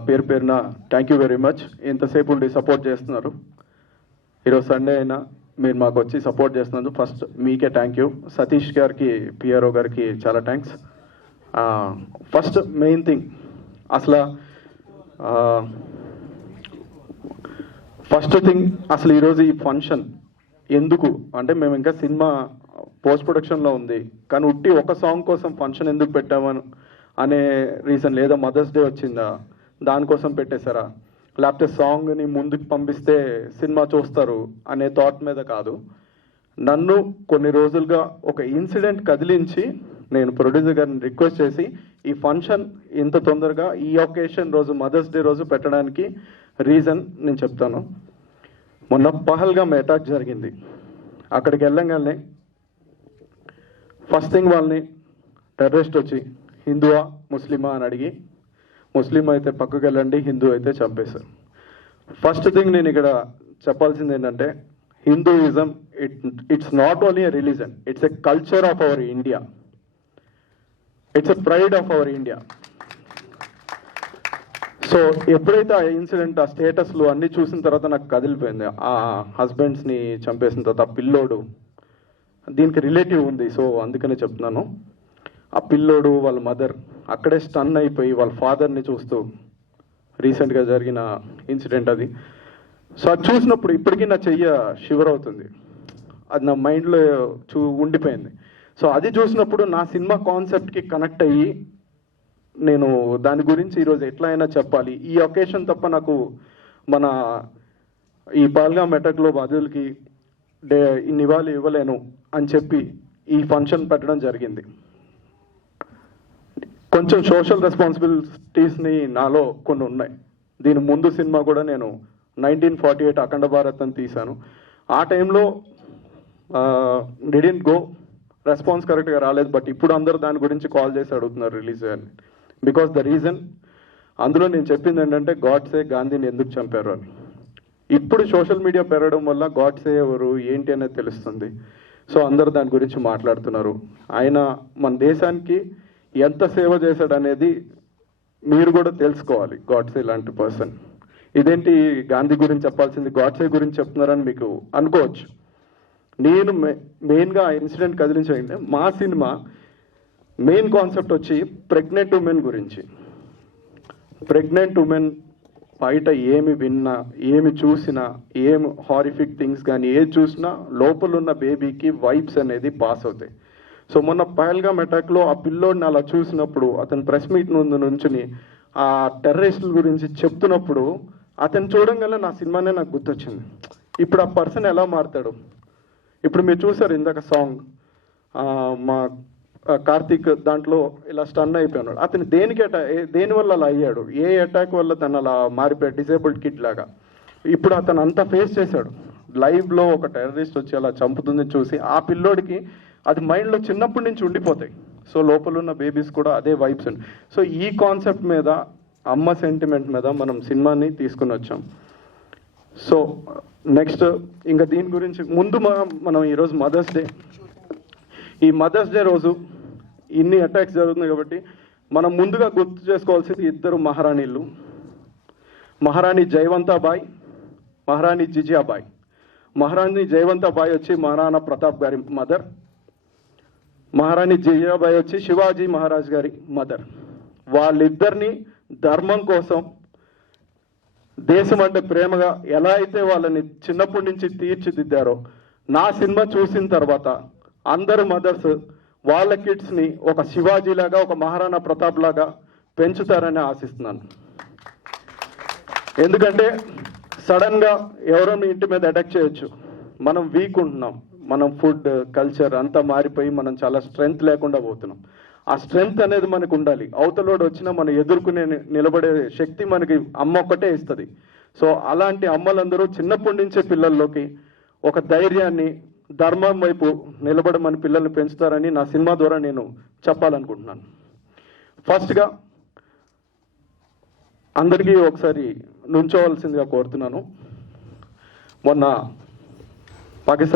పేరు పేరున thank you very much ఇంతసేపు ఉండి సపోర్ట్ చేస్తున్నారు. ఈరోజు సండే అయినా మీరు మాకు వచ్చి సపోర్ట్ చేస్తున్నందుకు ఫస్ట్ మీకే థ్యాంక్ యూ సతీష్ గారికి పిఆర్ఓ గారికి చాలా థ్యాంక్స్ ఫస్ట్ మెయిన్ థింగ్ అసలు ఫస్ట్ థింగ్ అసలు ఈరోజు ఈ ఫంక్షన్ ఎందుకు? అంటే మేము ఇంకా సినిమా పోస్ట్ ప్రొడక్షన్లో ఉంది. కానీ ఉట్టి ఒక సాంగ్ కోసం ఫంక్షన్ ఎందుకు పెట్టామని అనే రీజన్ లేదా మదర్స్ డే వచ్చిందా? దానికోసం పెట్టేశారా? లేకపోతే సాంగ్ని ముందుకు పంపిస్తే సినిమా చూస్తారు అనే థాట్ మీద కాదు. నన్ను కొన్ని రోజులుగా ఒక ఇన్సిడెంట్ కదిలించి నేను ప్రొడ్యూసర్ గారిని రిక్వెస్ట్ చేసి ఈ ఫంక్షన్ ఇంత తొందరగా ఈ ఒకేషన్ రోజు మదర్స్ డే రోజు పెట్టడానికి రీజన్ నేను చెప్తాను. మొన్న పహల్గామ్ అటాక్ జరిగింది. అక్కడికి వెళ్ళంగానే ఫస్ట్ థింగ్ వాళ్ళని టెర్రరిస్ట్ వచ్చి హిందువా ముస్లిమా? అని అడిగి ముస్లిం అయితే పక్కకు వెళ్ళండి హిందూ అయితే చంపేశారు. ఫస్ట్ థింగ్ నేను ఇక్కడ చెప్పాల్సింది ఏంటంటే Hinduism it it's not only a religion it's a culture of our India it's a pride of our India so ఎప్పుడైతే ఆ ఇన్సిడెంట్ ఆ స్టేటస్లు అన్ని చూసిన తర్వాత నాకు కదిలిపోయింది. ఆ హస్బెండ్స్ని చంపేసిన తర్వాత ఆ పిల్లోడు దీనికి రిలేటివ్ ఉంది సో అందుకనే చెప్తున్నాను. ఆ పిల్లోడు వాళ్ళ మదర్ అక్కడే స్టన్ అయిపోయి వాళ్ళ ఫాదర్ని చూస్తూ రీసెంట్గా జరిగిన ఇన్సిడెంట్ అది. సో అది చూసినప్పుడు ఇప్పటికీ నా చెయ్య షివర్ అవుతుంది అది నా మైండ్లో చూ ఉండిపోయింది. సో అది చూసినప్పుడు నా సినిమా కాన్సెప్ట్కి కనెక్ట్ అయ్యి నేను దాని గురించి ఈరోజు ఎట్లా అయినా చెప్పాలి. ఈ ఒకేషన్ తప్ప నాకు మన ఈ పాల్గా మెటక్లో బాధ్యులకి డే నివాళి ఇవ్వలేను అని చెప్పి ఈ ఫంక్షన్ పెట్టడం జరిగింది. కొంచెం సోషల్ రెస్పాన్సిబిలిటీస్ని నాలో కొన్ని ఉన్నాయి. దీని ముందు సినిమా కూడా నేను nineteen forty eight Akhanda Bharat అని తీశాను. ఆ టైంలో డిడెంట్ గో రెస్పాన్స్ కరెక్ట్గా రాలేదు బట్ ఇప్పుడు అందరు దాని గురించి కాల్ చేసి అడుగుతున్నారు రిలీజ్ అని. బికాస్ ద రీజన్ అందులో నేను చెప్పింది ఏంటంటే గాడ్సే గాంధీని ఎందుకు చంపారు అని. ఇప్పుడు సోషల్ మీడియా పెరగడం వల్ల గాడ్సే ఎవరు ఏంటి అనేది తెలుస్తుంది. సో అందరు దాని గురించి మాట్లాడుతున్నారు. ఆయన మన దేశానికి ఎంత సేవ చేశాడనేది మీరు కూడా తెలుసుకోవాలి గాడ్సే లాంటి పర్సన్. ఇదేంటి గాంధీ గురించి చెప్పాల్సింది? గాడ్సే గురించి చెప్తున్నారని మీకు అనుకోవచ్చు. నేను మెయిన్గా ఆ ఇన్సిడెంట్ కదిలించే మా సినిమా మెయిన్ కాన్సెప్ట్ వచ్చి ప్రెగ్నెంట్ ఉమెన్ గురించి. ప్రెగ్నెంట్ ఉమెన్ బయట ఏమి విన్నా ఏమి చూసినా ఏమి హారిఫిక్ థింగ్స్ కానీ ఏది చూసినా లోపల ఉన్న బేబీకి వైబ్స్ అనేది పాస్ అవుతాయి. సో మొన్న పహల్గామ్ అటాక్లో ఆ పిల్లోడిని అలా చూసినప్పుడు అతను ప్రెస్ మీట్ ముందు నుంచుని ఆ టెర్రరిస్టుల గురించి చెప్తున్నప్పుడు అతను చూడంగానే నా సినిమానే నాకు గుర్తొచ్చింది. ఇప్పుడు ఆ పర్సన్ ఎలా మారుతాడు? ఇప్పుడు మీరు చూసారు ఇందాక సాంగ్. మా కార్తీక్ దాంట్లో ఇలా స్టన్ అయిపోయినాడు అతను దేనికి అటా దేనివల్ల దేని వల్ల అలా అయ్యాడు? ఏ అటాక్ వల్ల తను అలా మారిపోయాడు? డిసేబుల్డ్ కిడ్ లాగా. ఇప్పుడు అతను అంతా ఫేస్ చేశాడు. లైవ్లో ఒక టెర్రరిస్ట్ వచ్చి అలా చంపుతుంది చూసి ఆ పిల్లోడికి అది మైండ్లో చిన్నప్పటి నుంచి ఉండిపోతాయి. సో లోపల ఉన్న బేబీస్ కూడా అదే వైబ్స్ ఉంటాయి సో ఈ కాన్సెప్ట్ మీద అమ్మ సెంటిమెంట్ మీద మనం సినిమాని తీసుకుని వచ్చాం. సో నెక్స్ట్ ఇంకా దీని గురించి ముందు మనం ఈరోజు మదర్స్ డే ఈ మదర్స్ డే రోజు ఇన్ని అటాక్స్ జరుగుతున్నాయి కాబట్టి మనం ముందుగా గుర్తు చేసుకోవాల్సింది ఇద్దరు మహారాణీలు. మహారాణి జయవంతాబాయ్ మహారాణి జిజియాబాయ్. మహారాణి జయవంతాబాయ్ వచ్చి మహారాణా ప్రతాప్ గారి మదర్ మహారాణి జిజియాబాయ్ వచ్చి శివాజీ మహారాజ్ గారి మదర్. వాళ్ళిద్దరిని ధర్మం కోసం దేశం అంటే ప్రేమగా ఎలా అయితే వాళ్ళని చిన్నప్పటి నుంచి తీర్చిదిద్దారో నా సినిమా చూసిన తర్వాత అందరు మదర్స్ వాళ్ళ కిడ్స్ని ఒక శివాజీ లాగా ఒక మహారాణా ప్రతాప్ లాగా పెంచుతారని ఆశిస్తున్నాను. ఎందుకంటే సడన్గా ఎవరో మీ ఇంటి మీద అటాక్ చేయొచ్చు. మనం వీక్ ఉంటున్నాం. మనం ఫుడ్ కల్చర్ అంతా మారిపోయి మనం చాలా స్ట్రెంగ్త్ లేకుండా పోతున్నాం. ఆ స్ట్రెంగ్త్ అనేది మనకు ఉండాలి. అవతలోడు వచ్చినా మనం ఎదుర్కొనే నిలబడే శక్తి మనకి అమ్మ ఒక్కటే ఇస్తుంది. సో అలాంటి అమ్మలందరూ చిన్నప్పటి నుంచే పిల్లల్లోకి ఒక ధైర్యాన్ని ధర్మం వైపు నిలబడమని పిల్లల్ని పెంచుతారని నా సినిమా ద్వారా నేను చెప్పాలనుకుంటున్నాను. ఫస్ట్గా అందరికీ ఒకసారి నుంచోవలసిందిగా కోరుతున్నాను. మొన్న పాకిస్తాన్